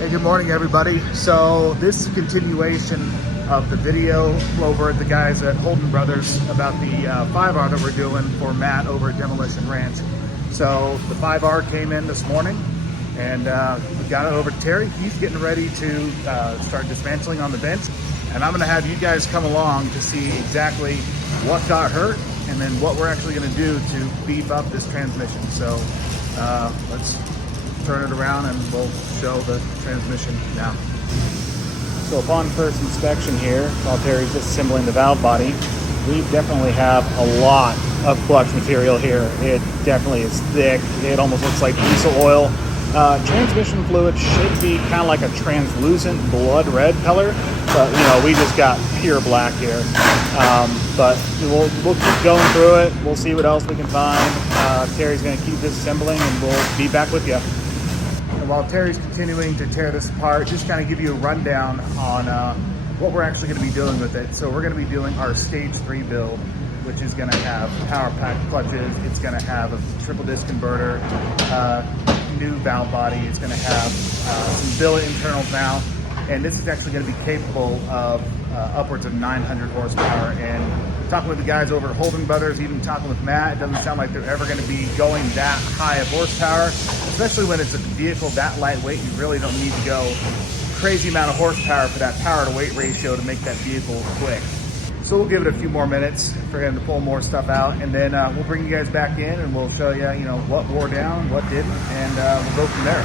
Hey, good morning, everybody. So this is a continuation of the video over at the guys at Holden Brothers about the 5R that we're doing for Matt over at Demolition Ranch. So the 5R came in this morning and we got it over to Terry. He's getting ready to start dismantling on the bench. And I'm gonna have you guys come along to see exactly what got hurt and then what we're actually gonna do to beef up this transmission. So let's turn it around and we'll show the transmission now. So upon first inspection here, while Terry's disassembling the valve body, we definitely have a lot of clutch material here. It definitely is thick. It almost looks like diesel oil. Transmission fluid should be kind of like a translucent blood red color, but you know, we just got pure black here. But we'll keep going through it. We'll see what else we can find. Terry's gonna keep disassembling and we'll be back with you. And while Terry's continuing to tear this apart, just kind of give you a rundown on what we're actually going to be doing with it. So we're going to be doing our stage 3 build, which is going to have power pack clutches. It's going to have a triple disc converter, new valve body. It's going to have some billet internals now, and this is actually going to be capable of upwards of 900 horsepower. And talking with the guys over at Holden Brothers, even talking with Matt, it doesn't sound like they're ever going to be going that high of horsepower, especially when it's a vehicle that lightweight. You really don't need to go crazy amount of horsepower for that power to weight ratio to make that vehicle quick. So we'll give it a few more minutes for him to pull more stuff out, and then we'll bring you guys back in and we'll show you, you know, what wore down, what didn't, and we'll go from there.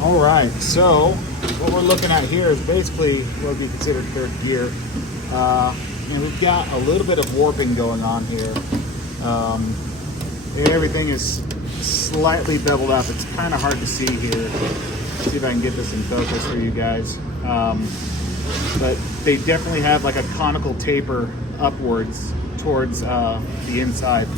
All right, so what we're looking at here is basically what would be considered third gear. And we've got a little bit of warping going on here. Everything is slightly beveled up. It's kind of hard to see here. Let's see if I can get this in focus for you guys. But they definitely have like a conical taper upwards towards the inside.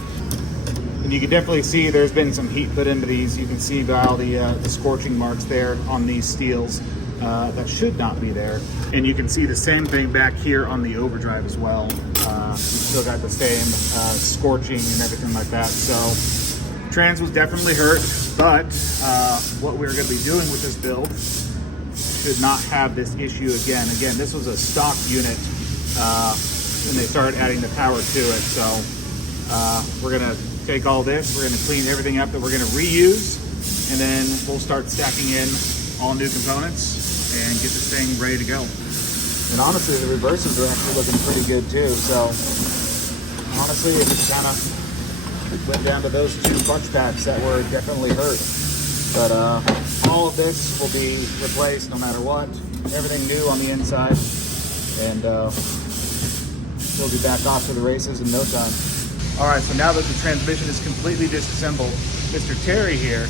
And you can definitely see there's been some heat put into these. You can see by all the scorching marks there on these steels that should not be there. And you can see the same thing back here on the overdrive as well. You still got the same scorching and everything like that. So trans was definitely hurt, but what we're going to be doing with this build should not have this issue again. Again, this was a stock unit when they started adding the power to it. So we're going to take all this, we're going to clean everything up that we're going to reuse, and then we'll start stacking in all new components and get this thing ready to go. And honestly, the reverses are actually looking pretty good too. So honestly, it just kind of went down to those two bunch packs that were definitely hurt. But all of this will be replaced no matter what. Everything new on the inside, and we'll be back off to the races in no time. All right, so now that the transmission is completely disassembled, Mr. Terry here,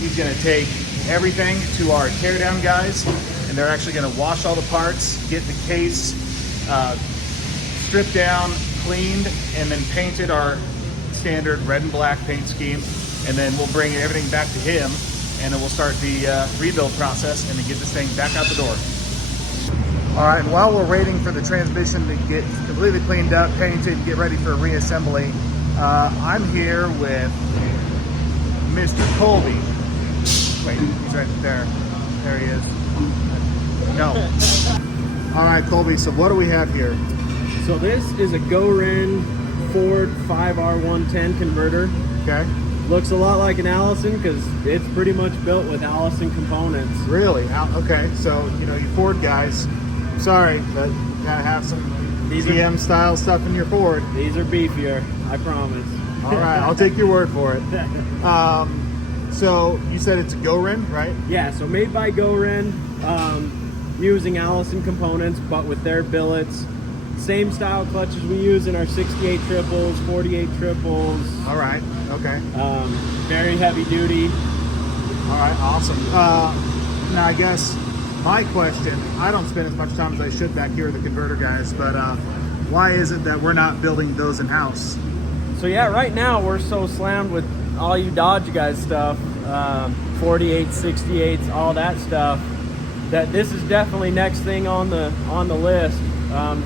he's gonna take everything to our teardown guys, and they're actually gonna wash all the parts, get the case stripped down, cleaned, and then painted our standard red and black paint scheme. And then we'll bring everything back to him, and then we'll start the rebuild process and then get this thing back out the door. All right, and while we're waiting for the transmission to get completely cleaned up, painted, and get ready for reassembly, I'm here with Mr. Colby. Wait, he's right there. There he is. No. All right, Colby, so what do we have here? So this is a Go-Ren Ford 5R110 converter. Okay. Looks a lot like an Allison because it's pretty much built with Allison components. Really? Okay, so, you know, you Ford guys, sorry, but you gotta have some GM style stuff in your Ford. These are beefier, I promise. All right, I'll take your word for it. So you said it's a Go-Ren, right? Yeah, so made by Go-Ren, using Allison components, but with their billets. Same style clutches we use in our 68 triples, 48 triples. All right, okay. Very heavy duty. All right, awesome. Now I guess my question, I don't spend as much time as I should back here with the converter guys, but Why is it that we're not building those in-house? So yeah, right now we're so slammed with all you Dodge guys stuff, 48, 68s, all that stuff, that this is definitely next thing on the list.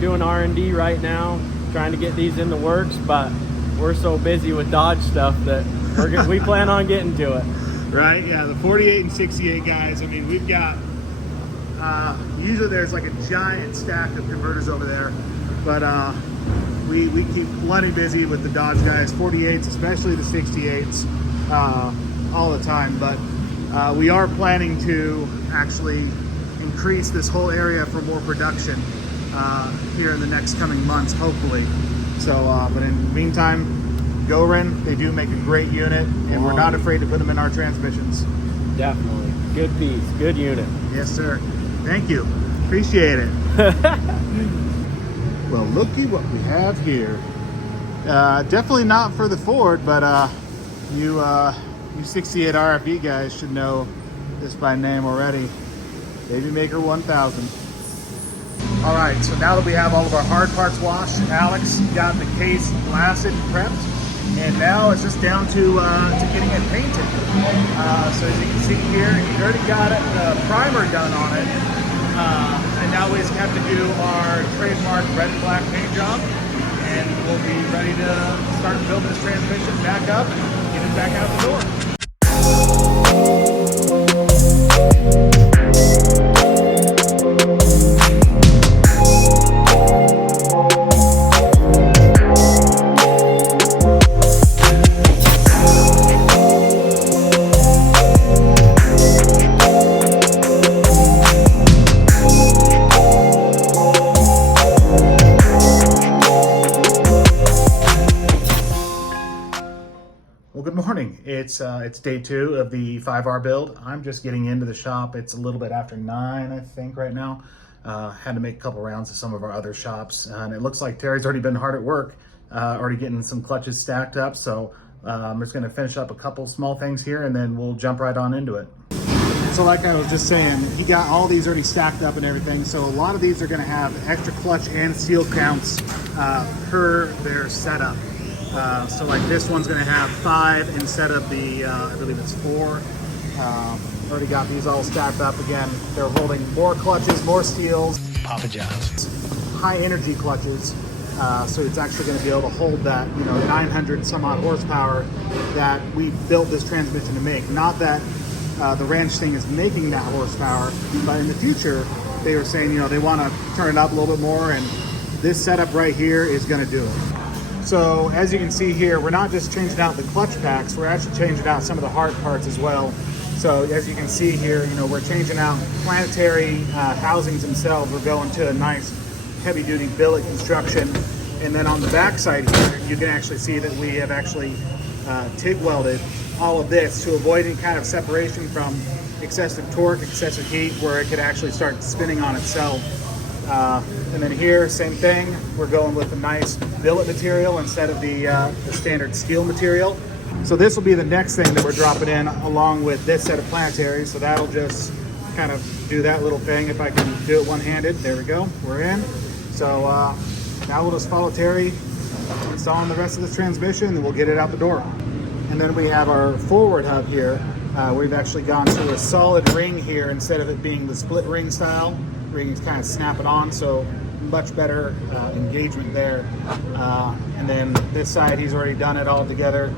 Doing R&D right now, trying to get these in the works, but we're so busy with Dodge stuff that we plan on getting to it. Right, yeah, the 48 and 68 guys, I mean, we've got, usually there's like a giant stack of converters over there, but we keep plenty busy with the Dodge guys, 48s, especially the 68s, all the time. But we are planning to actually increase this whole area for more production here in the next coming months, hopefully. So, but in the meantime, Gorin, they do make a great unit, and we're not afraid to put them in our transmissions. Definitely. Good piece, good unit. Yes, sir. Thank you. Appreciate it. Well, looky what we have here. Definitely not for the Ford, but you 68 RFD guys should know this by name already. Baby Maker 1000. All right, so now that we have all of our hard parts washed, Alex got the case blasted and prepped, and now it's just down to getting it painted. So as you can see here, he's already got the primer done on it. And now we just have to do our trademark red and black paint job, and we'll be ready to start building this transmission back up and get it back out the door. It's day 2 of the 5R build. I'm just getting into the shop. It's a little bit after 9, I think, right now. Had to make a couple rounds to some of our other shops, and it looks like Terry's already been hard at work, already getting some clutches stacked up. So I'm just going to finish up a couple small things here, and then we'll jump right on into it. So like I was just saying, he got all these already stacked up and everything. So a lot of these are going to have extra clutch and seal counts per their setup. So like this one's going to have 5 instead of the, I believe it's 4. Already got these all stacked up again. They're holding more clutches, more seals. Papa John's. High energy clutches. So it's actually going to be able to hold that, 900 some odd horsepower that we built this transmission to make. Not that the ranch thing is making that horsepower, but in the future, they were saying, they want to turn it up a little bit more, and this setup right here is going to do it. So as you can see here, we're not just changing out the clutch packs, we're actually changing out some of the hard parts as well. So as you can see here, we're changing out planetary housings themselves. We're going to a nice heavy duty billet construction. And then on the back side here, you can actually see that we have actually TIG welded all of this to avoid any kind of separation from excessive torque, excessive heat, where it could actually start spinning on itself. And then here, same thing. We're going with a nice billet material instead of the standard steel material. So this will be the next thing that we're dropping in along with this set of planetaries. So that'll just kind of do that little thing. If I can do it one-handed, there we go, we're in. So now we'll just follow Terry, installing the rest of this transmission, and we'll get it out the door. And then we have our forward hub here. We've actually gone to a solid ring here instead of it being the split ring style. Rings kind of snap it on, so much better engagement there. And then this side, he's already done it all together.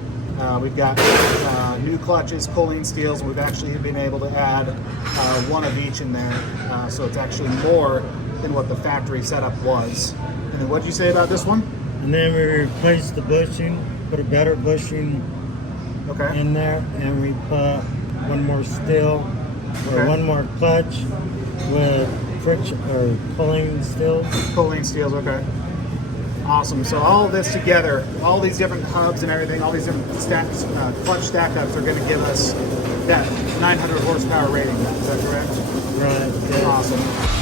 We've got new clutches, choline steels. We've actually been able to add one of each in there, so it's actually more than what the factory setup was. And then what'd you say about this one? And then we replaced the bushing, put a better bushing in there, and we put one more steel or one more clutch with friction or choline steels. Choline steels, okay. Awesome. So all of this together, all these different hubs and everything, all these different clutch stack ups are going to give us that 900 horsepower rating. Is that correct? Right. Yeah. Awesome.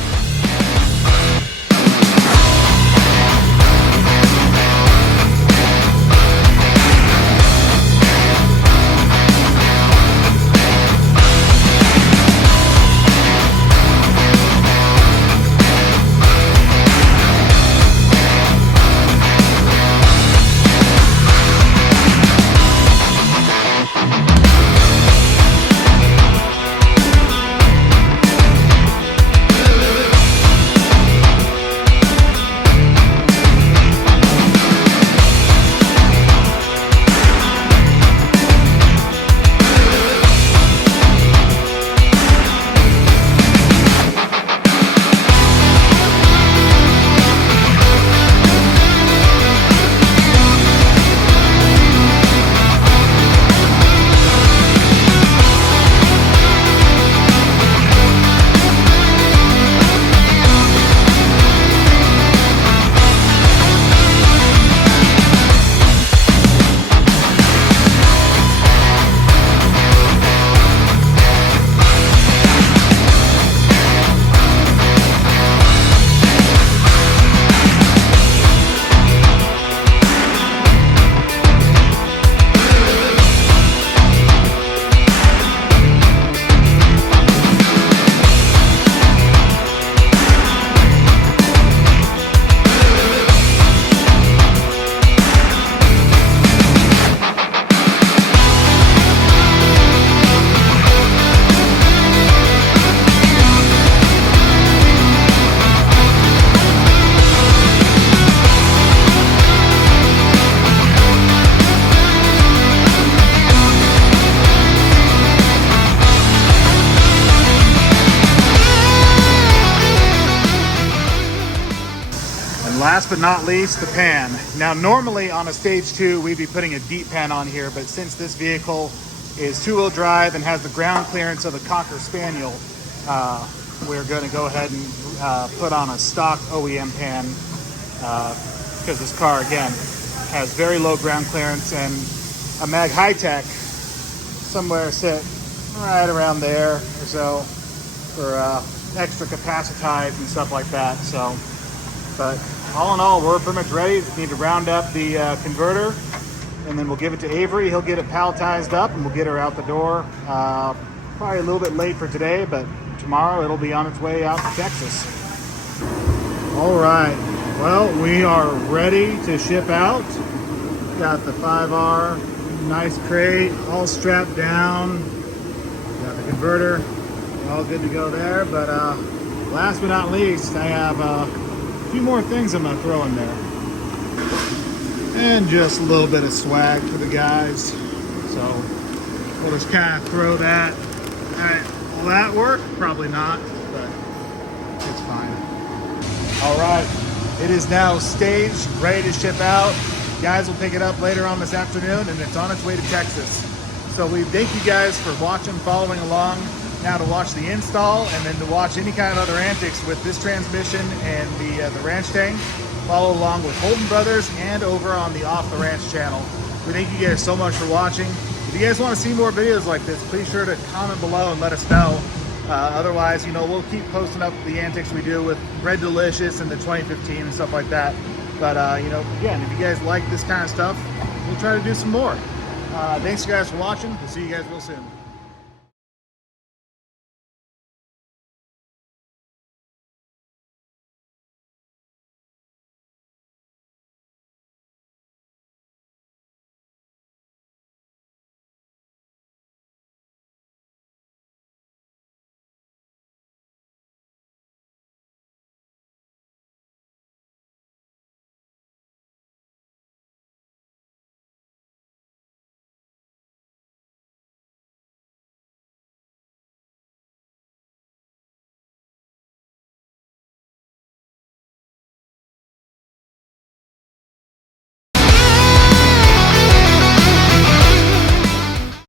but not least, the pan. Now, normally on a stage 2, we'd be putting a deep pan on here, but since this vehicle is 2-wheel drive and has the ground clearance of the Cocker Spaniel, we're going to go ahead and put on a stock OEM pan because this car, again, has very low ground clearance, and a Mag High-Tech somewhere sit right around there or so for extra capacitite and stuff like that. So, but all in all, we're pretty much ready. Just need to round up the converter, and then we'll give it to Avery. He'll get it palletized up, and we'll get her out the door. Probably a little bit late for today, but tomorrow it'll be on its way out to Texas. All right, well, we are ready to ship out. Got the 5R, nice crate, all strapped down. Got the converter, all good to go there. But last but not least, I have a few more things I'm gonna throw in there. And just a little bit of swag for the guys. So we'll just kind of throw that. All right, will that work? Probably not, but it's fine. All right, it is now staged, ready to ship out. Guys will pick it up later on this afternoon, and it's on its way to Texas. So we thank you guys for watching, following along. Now to watch the install, and then to watch any kind of other antics with this transmission and the ranch tank, follow along with Holden Brothers and over on the Off the Ranch channel. We thank you guys so much for watching. If you guys want to see more videos like this, please sure to comment below and let us know. Otherwise, you know, we'll keep posting up the antics we do with Red Delicious and the 2015 and stuff like that. But, you know, again, if you guys like this kind of stuff, we'll try to do some more. Thanks, guys, for watching. We'll see you guys real soon.